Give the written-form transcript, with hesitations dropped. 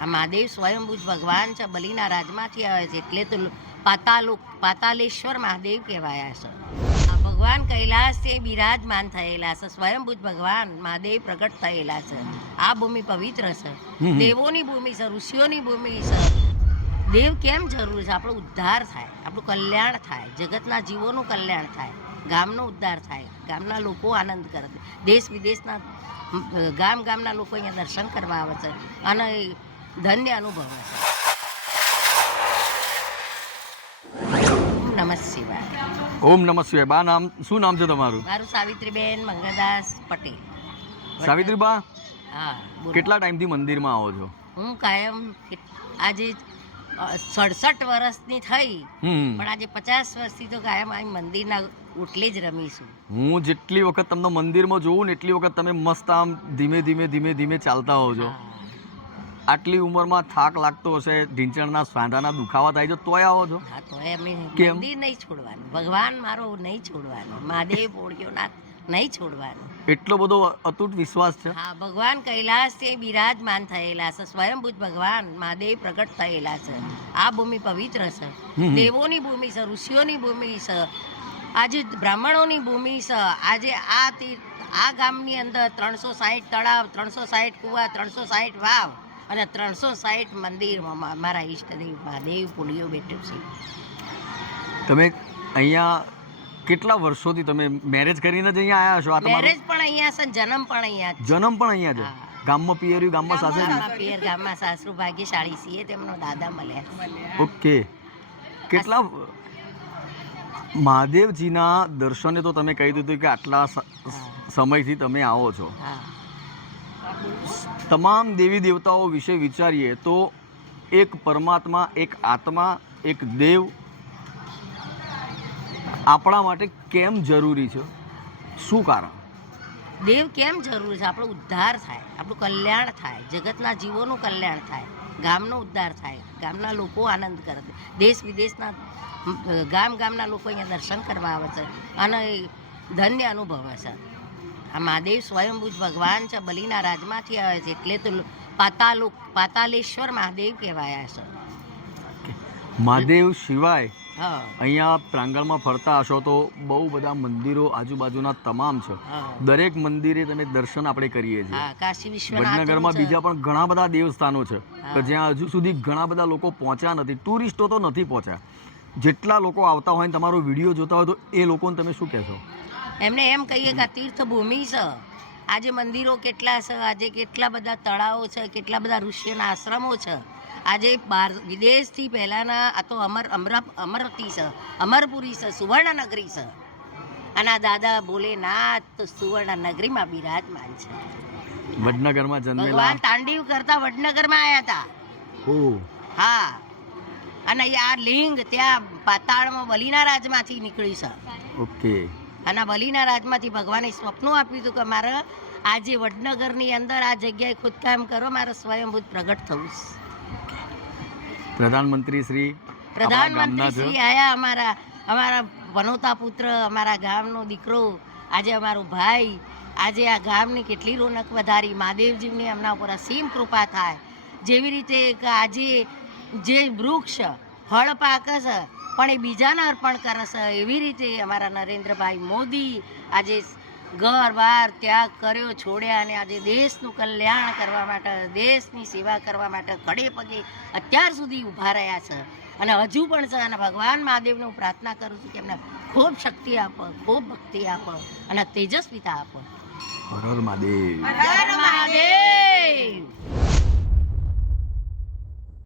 આ મહાદેવ સ્વયંભૂ ભગવાન છે, બલિના રાજમાંથી આવે છે, એટલે તો પાતાલેશ્વર મહાદેવ કહેવાયા છે. આ ભગવાન કૈલાસથી બિરાજમાન થયેલા છે, સ્વયંભૂ ભગવાન મહાદેવ પ્રગટ થયેલા છે. આ ભૂમિ પવિત્ર છે, દેવોની ભૂમિ છે, ઋષિઓની ભૂમિ છે. દેવ કેમ જરૂરી છે? આપણો ઉદ્ધાર થાય, આપણું કલ્યાણ થાય, જગતના જીવોનું કલ્યાણ થાય, ગામનો ઉદ્ધાર થાય, ગામના લોકો આનંદ કરે, દેશ વિદેશના ગામના લોકો અહીંયા દર્શન કરવા આવે છે અને ધન્ય અનુભવે છે. નમઃ શિવાય. ઓમ નમઃ શિવાય. બા, નામ શું નામ છે તમારું? મારું સાવિત્રીબેન મંગળદાસ પટેલ. સાવિત્રીબા, હા. કેટલા ટાઈમથી મંદિરમાં આવો છો? હું કાયમ આજે 67 વર્ષની થઈ, પણ આજે 50 વર્ષથી તો કાયમ આ મંદિરના ઓટલે જ રમીશું. હું જેટલી વખત તમને મંદિરમાં જોઉં ને એટલી વખત તમે મસ્ત આમ ધીમે ધીમે ચાલતા હોવ છો. આટલી ઉંમરમાં થાક લાગતો હશે, ઢીંચણના સાંધાના દુખાવા થાય છે, તોય આવો છો? હા, તોય અમે મંદિર નહીં છોડવાનું, ભગવાન મારો નહીં છોડવાનો, મહાદેવ પોળિયોનાથ નહીં છોડવાનું. એટલો બધો અતૂટ વિશ્વાસ છે? હા, ભગવાન કૈલાસથી બિરાજમાન થયેલા છે, સ્વયંભૂ ભગવાન મહાદેવ પ્રગટ થયેલા છે. આ ભૂમિ પવિત્ર છે, દેવોની ભૂમિ છે, ઋષિઓની ભૂમિ છે, આજે બ્રાહ્મણોની ભૂમિ છે. આજે આ ગામની અંદર 360 તળાવ, 360 કુવા, 360 વાવ અને 360 મંદિર મારા ઈષ્ટદેવ મહાદેવ પોળિયો બેઠો છે. તમે અહીંયા કેટલા વર્ષોથી તમે મેરેજ કરીને જ અહીંયા આવ્યા છો? મેરેજ પણ અહીંયા છે, જન્મ પણ અહીંયા છે. જન્મ પણ અહીંયા છે? ગામમાં પિયર્યું, ગામમાં સાસરું? પિયર ગામમાં સાસરું ભાગ્યશાળી છીએ, તેમનો દાદા મળ્યા. ઓકે. કેટલા મહાદેવજીના દર્શને તો તમે કહી દીધું કે આટલા સમયથી તમે આવો છો. તમામ દેવી દેવતાઓ વિશે વિચારીએ તો એક પરમાત્મા, એક આત્મા, એક દેવ આપણા માટે કેમ જરૂરી છે? શું કારણ? દેવ કેમ જરૂરી છે? આપણો ઉદ્ધાર થાય, આપણું કલ્યાણ થાય, જગતના જીવોનું કલ્યાણ થાય, ગામનો ઉદ્ધાર થાય, ગામના લોકો આનંદ કરે, દેશ વિદેશના ગામના લોકો અહીંયા દર્શન કરવા આવે છે અને ધન્ય અનુભવે છે. આ મહાદેવ સ્વયંભૂ ભગવાન છે, બલિના રાજમાંથી આવે છે, એટલે તો પાતાલેશ્વર મહાદેવ કહેવાયા છે. મહાદેવ સિવાય હા, અહીંયા પ્રાંગણમાં ફરતા હશો તો બહુ બધા મંદિરો આજુબાજુના તમામ છે. દરેક મંદિરે તમે દર્શન આપણે કરીએ છીએ. કાશી વિશ્વનાથ, વડનગરમાં બીજા પણ ઘણા બધા દેવસ્થાનો છે કે જ્યાં હજુ સુધી ઘણા બધા લોકો પહોંચ્યા નથી, ટુરિસ્ટો તો નથી પહોંચ્યા. જેટલા લોકો આવતા હોય ને તમારો વિડીયો જોતા હોય તો એ લોકોને તમે શું કહેશો? એમને એમ કહીએ કે આ તીર્થભૂમિ છે. આજે મંદિરો કેટલા છે, આજે કેટલા બધા તળાવો છે, કેટલા બધા ઋષિઓના આશ્રમો છે. આજે બહાર વિદેશથી પહેલાંના આ તો અમરતી છે, અમરપુરી છે, સુવર્ણનગરી છે. અને આ દાદા ભોલેનાથ સુવર્ણનગરીમાં બિરાજમાન છે. વડનગરમાં જન્મેલા ભગવાન તાંડીવ કરતા વડનગરમાં આવ્યા હતા. હા, અને આ લિંગ ત્યાં પાતાળમાં બલિના રાજમાંથી નીકળી છે. ઓકે. અને બલિના રાજમાંથી ભગવાને સ્વપ્ન આપ્યું હતું કે મારે આજે વડનગરની અંદર આ જગ્યાએ ખોદકામ કરો, મારે સ્વયંભૂ પ્રગટ થવું. પ્રધાનમંત્રી શ્રી આયા, અમારા વનોતા પુત્ર, અમારા ગામનો દીકરો, આજે અમારો ભાઈ, આજે આ ગામની કેટલી રોનક વધારી. મહાદેવજીની એમના ઉપર અસીમ કૃપા થાય. જેવી રીતે કે આજે જે વૃક્ષ ફળ પાકે છે પણ એ બીજાને અર્પણ કરે છે, એવી રીતે અમારા નરેન્દ્રભાઈ મોદી આજે ઘર બાર ત્યાગ કર્યો, છોડ્યા અને આજે દેશનું કલ્યાણ કરવા માટે, દેશની સેવા કરવા માટે ખડે પગે અત્યાર સુધી ઊભા રહ્યા છે અને હજુ પણ છે. અને ભગવાન મહાદેવને હું પ્રાર્થના કરું છું કે એમને ખૂબ શક્તિ આપો, ખૂબ ભક્તિ આપો અને તેજસ્વીતા આપો. હર હર મહાદેવ.